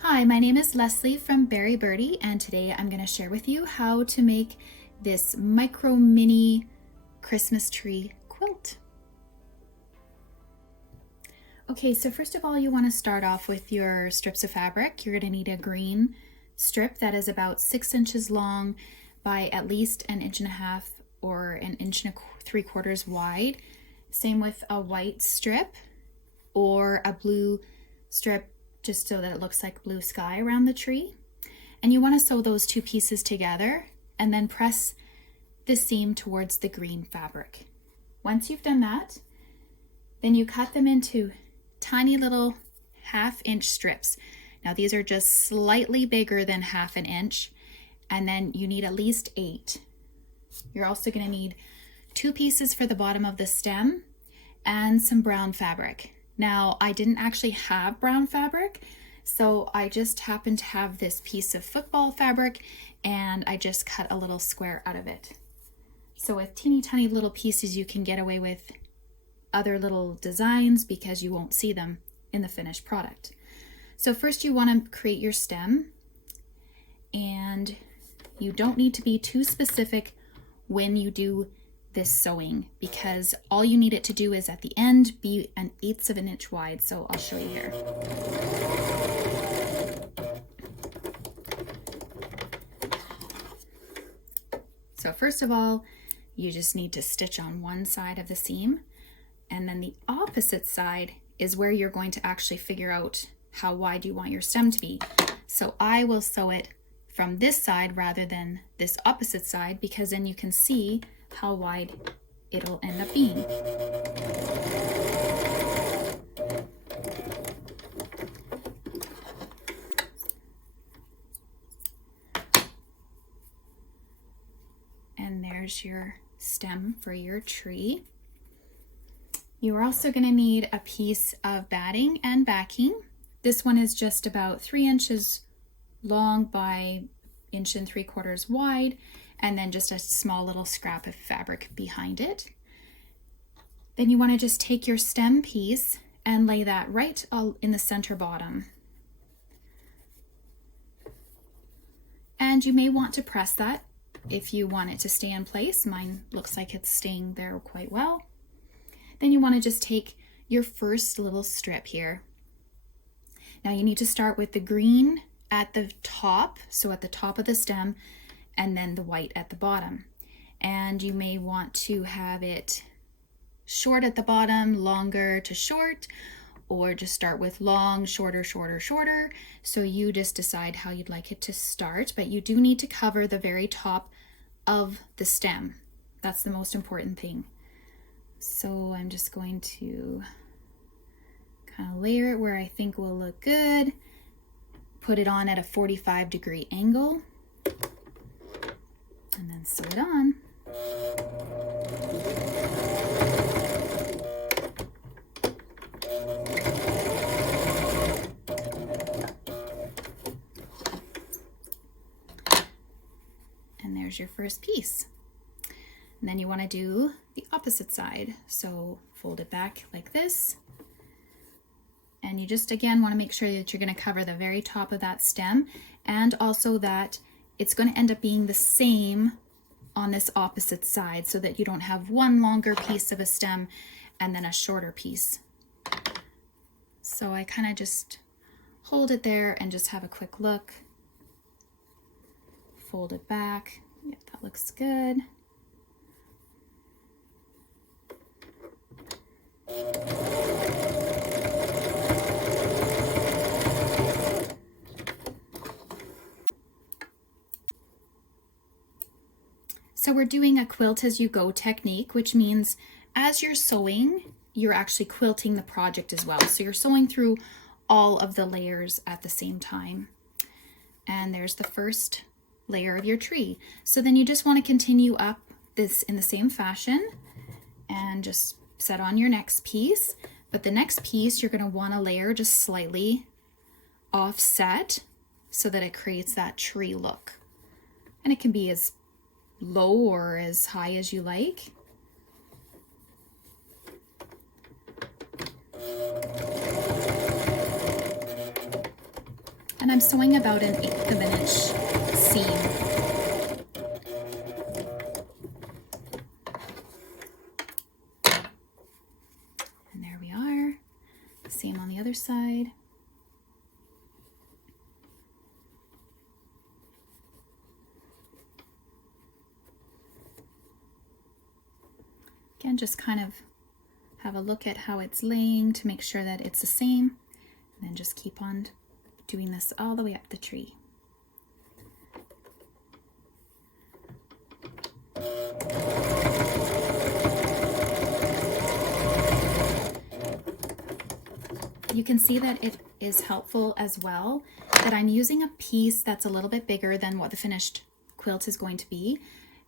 Hi, my name is Leslie from Berry Birdy, and today I'm going to share with you how to make this micro mini Christmas tree quilt. Okay, so first of all, you want to start off with your strips of fabric. You're going to need a green strip that is about 6 inches long by at least 1.5 inches or 1.75 inches wide. Same with a white strip or a blue strip, just so that it looks like blue sky around the tree. And you want to sew those two pieces together and then press the seam towards the green fabric. Once you've done that, then you cut them into tiny little 1/2 inch strips. Now these are just slightly bigger than 1/2 inch, and then you need at least 8. You're also going to need 2 pieces for the bottom of the stem and some brown fabric. Now, I didn't actually have brown fabric, so I just happened to have this piece of football fabric, and I just cut a little square out of it. So with teeny tiny little pieces, you can get away with other little designs because you won't see them in the finished product. So first you want to create your stem, and you don't need to be too specific when you do this sewing, because all you need it to do is at the end be 1/8 of an inch wide. So I'll show you here. So first of all, you just need to stitch on one side of the seam, and then the opposite side is where you're going to actually figure out how wide you want your stem to be. So I will sew it from this side rather than this opposite side, because then you can see how wide it'll end up being. And there's your stem for your tree. You're also going to need a piece of batting and backing. This one is just about 3 inches long by 1.75 inches wide, and then just a small little scrap of fabric behind it. Then you want to just take your stem piece and lay that right in the center bottom. And you may want to press that if you want it to stay in place. Mine looks like it's staying there quite well. Then you want to just take your first little strip here. Now you need to start with the green at the top, so at the top of the stem, and then the white at the bottom. And you may want to have it short at the bottom, longer to short, or just start with long, shorter, shorter, shorter. So you just decide how you'd like it to start, but you do need to cover the very top of the stem. That's the most important thing. So I'm just going to kind of layer it where I think will look good. Put it on at a 45-degree angle, and then sew it on. And there's your first piece. And then you want to do the opposite side. So fold it back like this. And you just again want to make sure that you're going to cover the very top of that stem, and also that it's going to end up being the same on this opposite side, so that you don't have one longer piece of a stem and then a shorter piece. So I kind of just hold it there and just have a quick look. Fold it back. Yep, that looks good. So we're doing a quilt as you go technique, which means as you're sewing, you're actually quilting the project as well. So you're sewing through all of the layers at the same time. And there's the first layer of your tree. So then you just want to continue up this in the same fashion and just set on your next piece. But the next piece you're going to want to layer just slightly offset so that it creates that tree look. And it can be as low or as high as you like. And I'm sewing about 1/8 of an inch seam. And there we are. Same on the other side. Again, just kind of have a look at how it's laying to make sure that it's the same, and then just keep on doing this all the way up the tree. You can see that it is helpful as well that I'm using a piece that's a little bit bigger than what the finished quilt is going to be,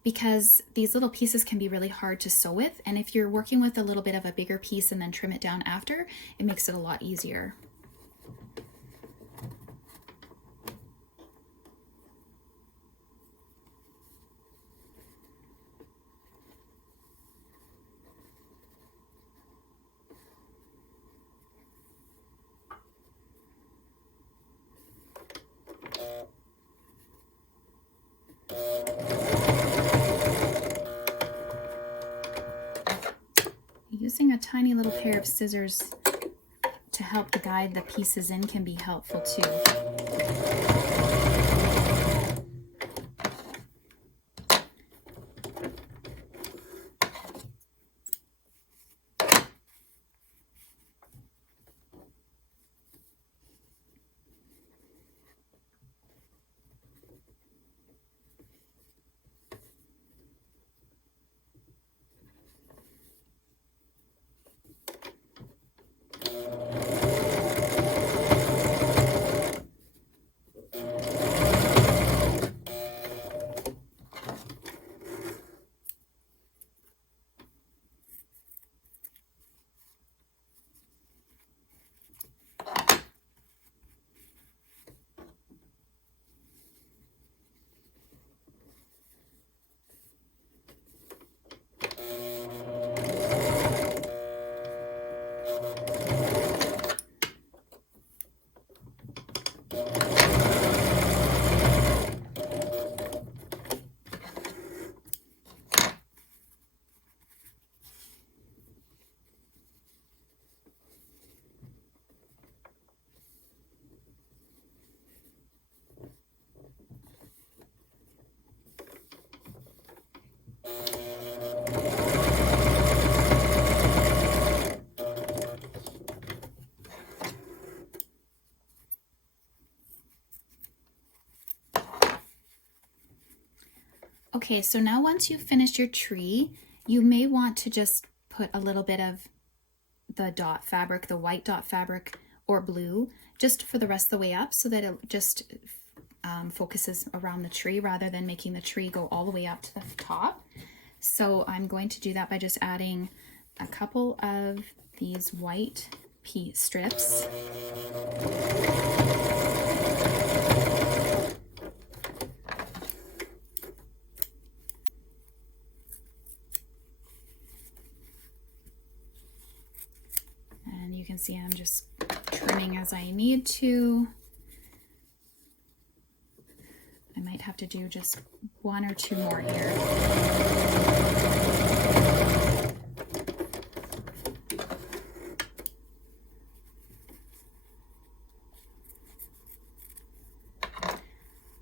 because these little pieces can be really hard to sew with, and if you're working with a little bit of a bigger piece and then trim it down after, it makes it a lot easier. Using a tiny little pair of scissors to help guide the pieces in can be helpful too. Okay, so now once you've finished your tree, you may want to just put a little bit of the dot fabric, the white dot fabric or blue, just for the rest of the way up so that it just focuses around the tree rather than making the tree go all the way up to the top. So I'm going to do that by just adding a couple of these white strips. And you can see I'm just trimming as I need to. I might have to do just 1 or 2 more here.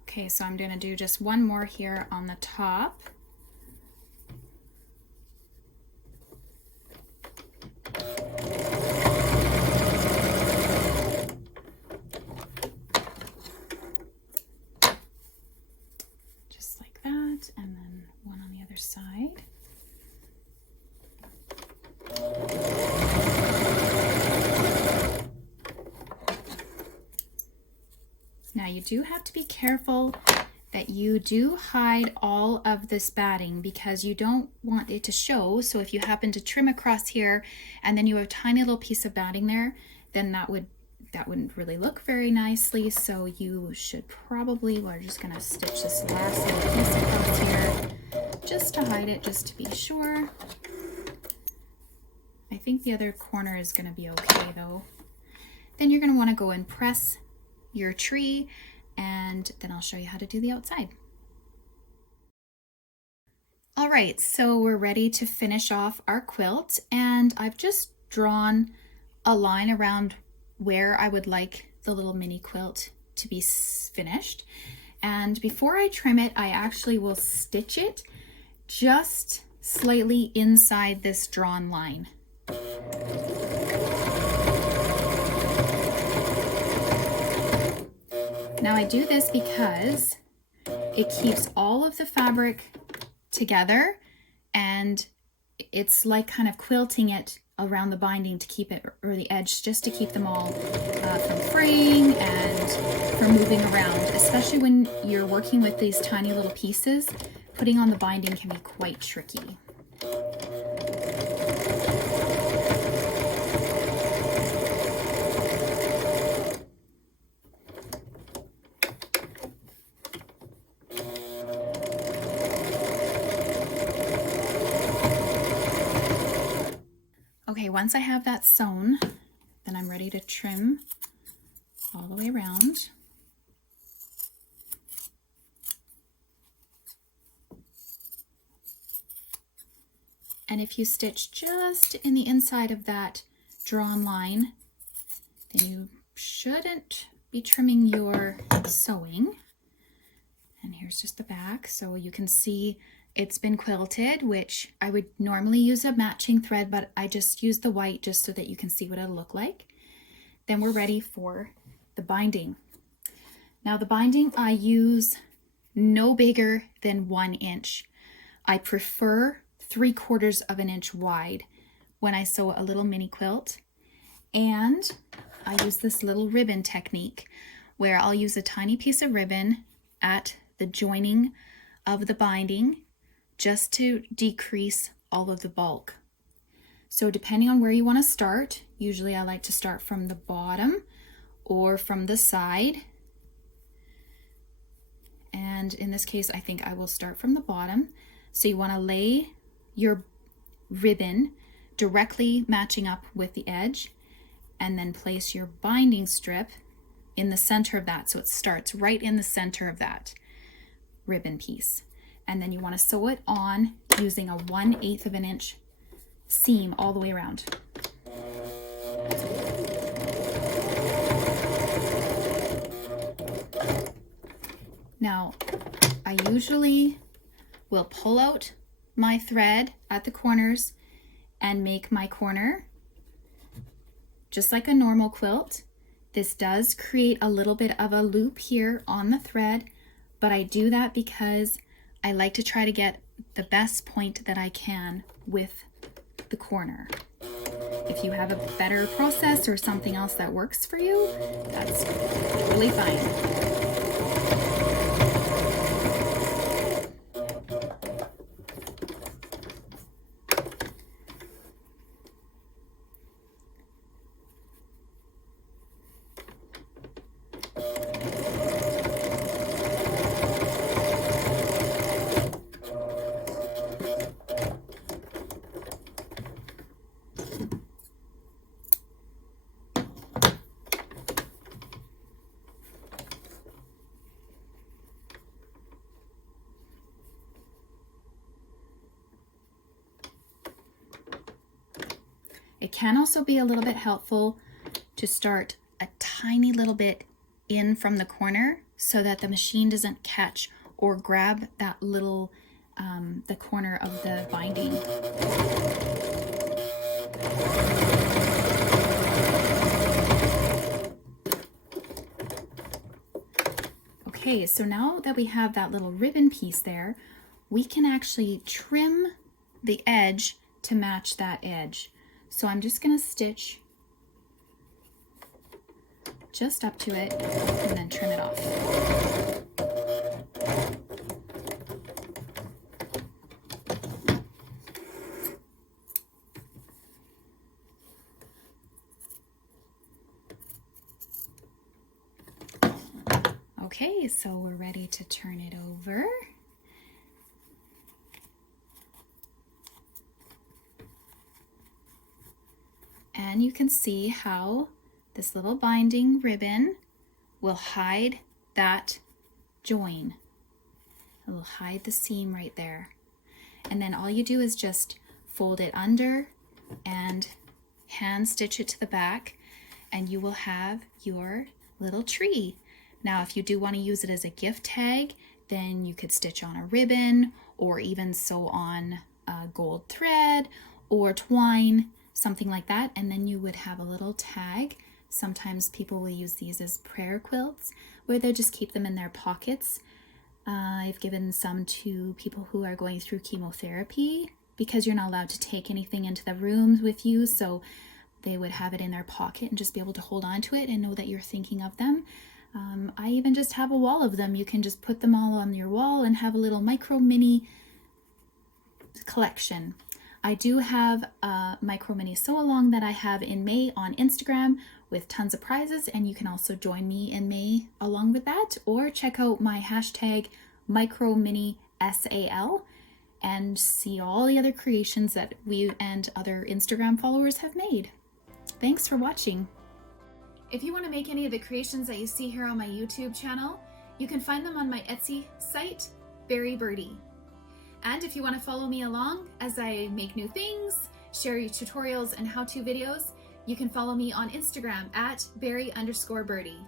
Okay, so I'm going to do just 1 more here on the top. Just like that, and then 1 on the other side. Now you do have to be careful that you do hide all of this batting because you don't want it to show. So if you happen to trim across here and then you have a tiny little piece of batting there, then that wouldn't really look very nicely. So you should probably, we're just gonna stitch this last little piece across here just to hide it, just to be sure. I think the other corner is gonna be okay though. Then you're gonna wanna go and press your tree, and then I'll show you how to do the outside. All right, so we're ready to finish off our quilt, and I've just drawn a line around where I would like the little mini quilt to be finished. And before I trim it, I actually will stitch it just slightly inside this drawn line. Now I do this because it keeps all of the fabric together, and it's like kind of quilting it around the binding to keep it, or the edge, just to keep them all from fraying and from moving around. Especially when you're working with these tiny little pieces, putting on the binding can be quite tricky. Okay, once I have that sewn, then I'm ready to trim all the way around. And if you stitch just in the inside of that drawn line, then you shouldn't be trimming your sewing. And here's just the back, so you can see it's been quilted, which I would normally use a matching thread, but I just used the white just so that you can see what it'll look like. Then we're ready for the binding. Now the binding I use no bigger than 1 inch. I prefer 3/4 of an inch wide when I sew a little mini quilt. And I use this little ribbon technique where I'll use a tiny piece of ribbon at the joining of the binding just to decrease all of the bulk. So depending on where you want to start, usually I like to start from the bottom or from the side. And in this case, I think I will start from the bottom. So you want to lay your ribbon directly matching up with the edge, and then place your binding strip in the center of that. So it starts right in the center of that ribbon piece. And then you want to sew it on using a 1/8 of an inch seam all the way around. Now, I usually will pull out my thread at the corners and make my corner just like a normal quilt. This does create a little bit of a loop here on the thread, but I do that because I like to try to get the best point that I can with the corner. If you have a better process or something else that works for you, that's totally fine. It can also be a little bit helpful to start a tiny little bit in from the corner so that the machine doesn't catch or grab that little, the corner of the binding. Okay, so now that we have that little ribbon piece there, we can actually trim the edge to match that edge. So I'm just going to stitch just up to it and then trim it off. Okay, so we're ready to turn it over. And you can see how this little binding ribbon will hide that join. It will hide the seam right there. And then all you do is just fold it under and hand stitch it to the back, and you will have your little tree. Now, if you do want to use it as a gift tag, then you could stitch on a ribbon or even sew on gold thread or twine, something like that, and then you would have a little tag. Sometimes people will use these as prayer quilts, where they just keep them in their pockets. I've given some to people who are going through chemotherapy because you're not allowed to take anything into the rooms with you, so they would have it in their pocket and just be able to hold on to it and know that you're thinking of them. I even just have a wall of them. You can just put them all on your wall and have a little micro mini collection. I do have a micro mini sew along that I have in May on Instagram with tons of prizes, and you can also join me in May along with that, or check out my hashtag micro mini SAL and see all the other creations that we and other Instagram followers have made. Thanks for watching. If you want to make any of the creations that you see here on my YouTube channel, you can find them on my Etsy site, Berry Birdy. And if you want to follow me along as I make new things, share tutorials and how-to videos, you can follow me on Instagram at Berry_Birdie.